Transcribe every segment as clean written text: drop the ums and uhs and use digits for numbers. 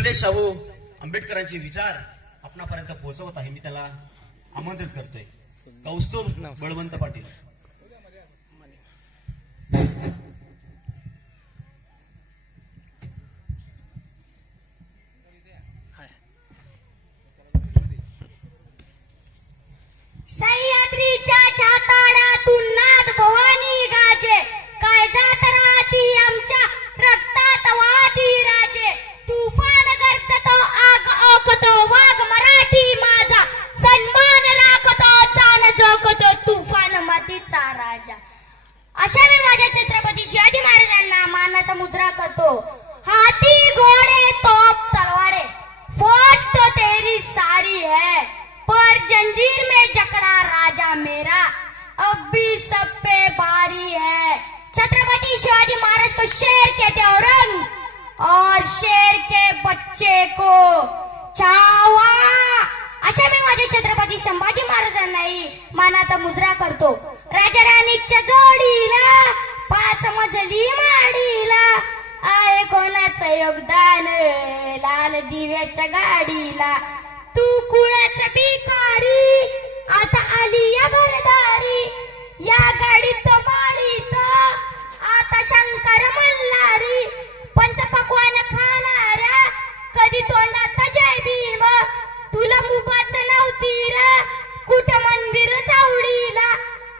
फुले शाहू आंबेडकरांचे विचार आपणापर्यंत पोहोचवत आहे. मी त्याला आमंत्रित करतोय. कौस्तुभ बळवंत पाटील. सह्याद्रीच्या छाताडातून नाद भवानी गाजे, कायदात राहती आमच्या रक्तात वाहती राजे. तुफान गरजतो आग ओकतो वाघ मराठी माझा, सन्मान राखतो चाल जोखतो तुफान मातीचा राजा. अशा मी माझ्या छत्रपती शिवाजी महाराजांना मानाचा मुद्रा करतो. हाथी घोड़े तोप तलवारें फौज तो तेरी सारी है, पर जंजीर में जकड़ा राजा मेरा अब भी सब पे भारी है. छत्रपति शिवाजी महाराज को शेर कहते औरंग और शेर के बच्चे को छावा. अशा मी माझे छत्रपती संभाजी महाराजांनाही मानाचा मुजरा करतो. राजा राणीच्या जोडीला 5 मजली माडीला आहे कोणाचं योगदान, लाल दिव्याच्या गाडीला. तू कुळाचा भिकारी आता आली या घरदारी, या गाडीत माडीत आता शंकर मल्हारी. पंचपक्वान खाणारा कधी तोंडात जय भीम, तुला मुबाच नव्हती रा कुठं मंदिर चावडीला.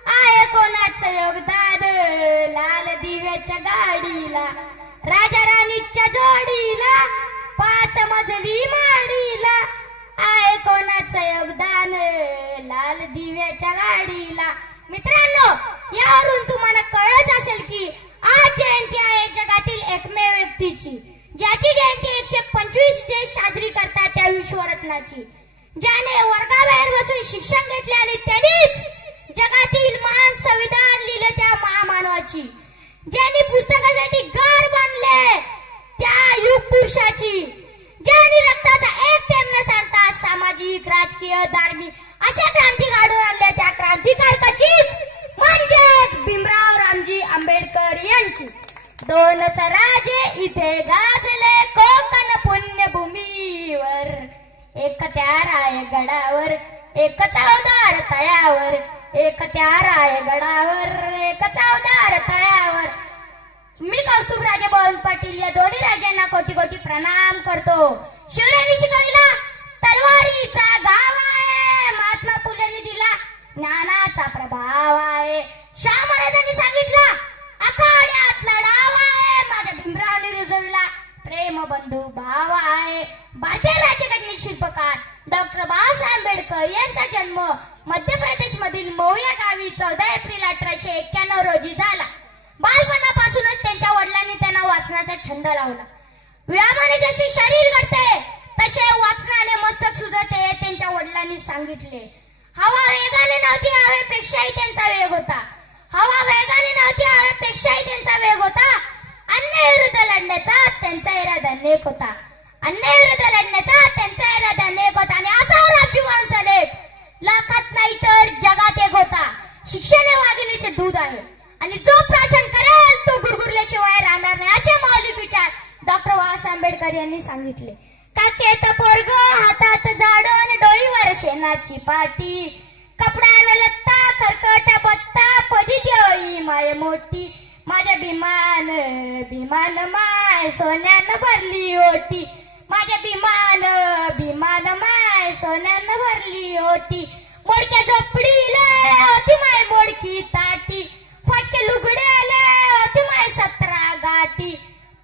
आहे कोणाचं योगदान, लाल दिव्याच्या गाडीला. राजा राणीच्या जोडीला 5 मजली माडीला आहे कोणाचं योगदान, लाल दिव्याच्या गाडीला. मित्रांनो, यावरून तुम्हाला कळत असेल की आज जयंती आहे जगातील एकमेव व्यक्तीची, ज्याची जयंती 125 देश साजरी करतात त्या विश्वरत्नाची, ज्याने वर्गाबाहेर बसून शिक्षण घेतले आणि त्यांनीच जगातील महान संविधान लिहिले त्या महामानवाची, ज्यांनी पुस्तकासाठी घर बांधले त्या युग पुरुषाची, ज्यांनी रक्ताचा एक थेंब न सांडता सामाजिक राजकीय धार्मिक अशा क्रांती घडवून आणल्या त्या क्रांतिकारकाचीच म्हणजेच भीमराव रामजी आंबेडकर यांची. 2च राजे इथे गाजले कोकण पुण्यभूमीवर, एक त्या रायगडावर एक चवदार तळ्यावर, एक त्या रायगडावर एक चवदार तळ्यावर. मी कौस्तुभ राजे बळवंत पाटील या दोन्ही राजांना कोटी कोटी प्रणाम करतो. शिवरायांनी शिकविला तलवारीचा गाव आहे, महात्मा फुलेंनी दिला ज्ञानाचा प्रभाव आहे, शाह महाराजांनी सांगितलं आखाड्यातला डाव आहे, माझ्या भीमरावांनी रुजवला प्रेम बंधू भाव आहे. भारतीय राज्यघटनेचे शिल्पकार डॉक्टर बाबासाहेब आंबेडकर यांचा जन्म मध्य प्रदेश मधील मऊ या गावी 14 एप्रिल 1891 रोजी झाला. बालपणापासूनच त्यांच्या वडिलांनी त्यांना वाचनाचा छंद लावला. व्यायामाने जसे शरीर घडते तसे वाचनाने मस्तक सुधरते हे त्यांच्या वडिलांनी सांगितले. हवा वेगाने नव्हती, हवेपेक्षाही त्यांचा वेग होता. हवा वेगाने नव्हती, हवेपेक्षाही त्यांचा वेग होता. अन्यायाविरुद्ध लढण्याचा त्यांचा इरादा नेक होता. अन्यायाविरुद्ध लढण्याचा त्यांचा इरादा नेक होता आणि असा राजकीयांचा लेख लाखात नाही तर जगात एक होता. शिक्षण हे वाघिणीचे दूध आहे आणि जो प्राशन करेल तो गुरगुरल्याशिवाय राहणार नाही, असे मौलिक विचार डॉक्टर बाबासाहेब आंबेडकर यांनी सांगितले. काकेत पोरग हातात जाडून डोईवर शेणाची पाटी, कपड्यानं लत्ता खरकट बत्ता पजी देई माय मोठी. माझ्या भीमान भीमान माय सोन्यानं भरली ओटी, माझ्या भीमान भीमान माय सोन्यानं भरली ओटी. मोडक्या झोपडीला होती माय मोडकी ताटी, फटके लुगड्याला होती माय 17 गाठी.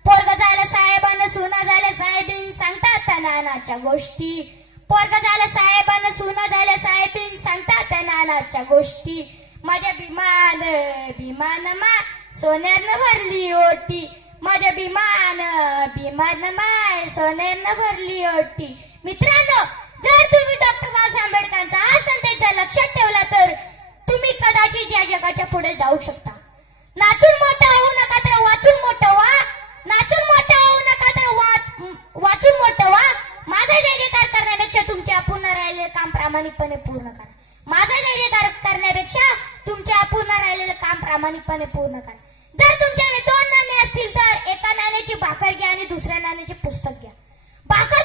पोरग झालं साहेबानं सुना झाल्या साहेबीन सांगतात नानाच्या गोष्टी, पोरग झालं साहेबानं सुना झाल्या साहेबीन सांगतात नानाच्या गोष्टी. माझ्या भीमान भीमान माय सोन्यानं भरली ओटी, माझ्या भीमान भीमान माय सोन्यानं भरली ओटी. मित्रांनो, जर तुम्ही डॉक्टर बाबासाहेब आंबेडकरांचा हा संदेश लक्षात ठेवला तर तुम्ही कदाचित या जगाच्या पुढे जाऊ शकता. नाचून मोठं होऊ नका तर वाचून मोठं व्हा, नाचून मोठं होऊ नका तर वाचून मोठं व्हा. माझा जय जयकार करण्यापेक्षा तुमच्या अपूर्ण राहिलेलं काम प्रामाणिकपणे पूर्ण करा. माझा जय जयकार करण्यापेक्षा तुमच्या अपूर्ण राहिलेलं काम प्रामाणिकपणे पूर्ण करा. जर तुमच्याकडे 2 नाणे असतील तर एका नाण्याची भाकर घ्या आणि दुसऱ्या नाण्याचे पुस्तक घ्या. भाकर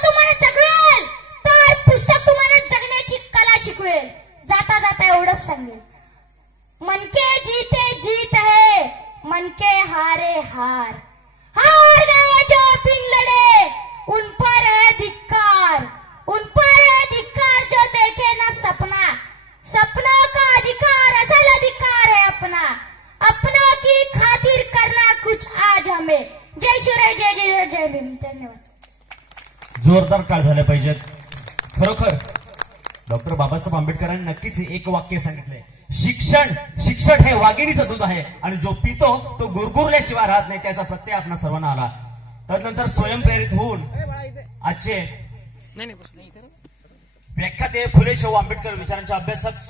हारे हार हार गए जो बिन लड़े उन पर है धिक्कार जो देखे ना सपना सपनों का अधिकार असल अधिकार है अपनों की खातिर करना कुछ आज हमें जय शिवराय जय जय जय भीम धन्यवाद जोरदार काळ झाले पाहिजेत खरोखर डॉक्टर बाबासाहेब आंबेडकरांनी नक्कीच एक वाक्य सांगितलंय शिक्षण हे वाघिणीचं दूध आहे आणि जो पितो तो गुरगुरल्याशिवाय राहत नाही त्याचा प्रत्यय आपल्या सर्वांना आला तदनंतर स्वयंप्रेरित होऊन आजचे व्याख्याते फुले शाहू आंबेडकर विचारांच्या अभ्यासक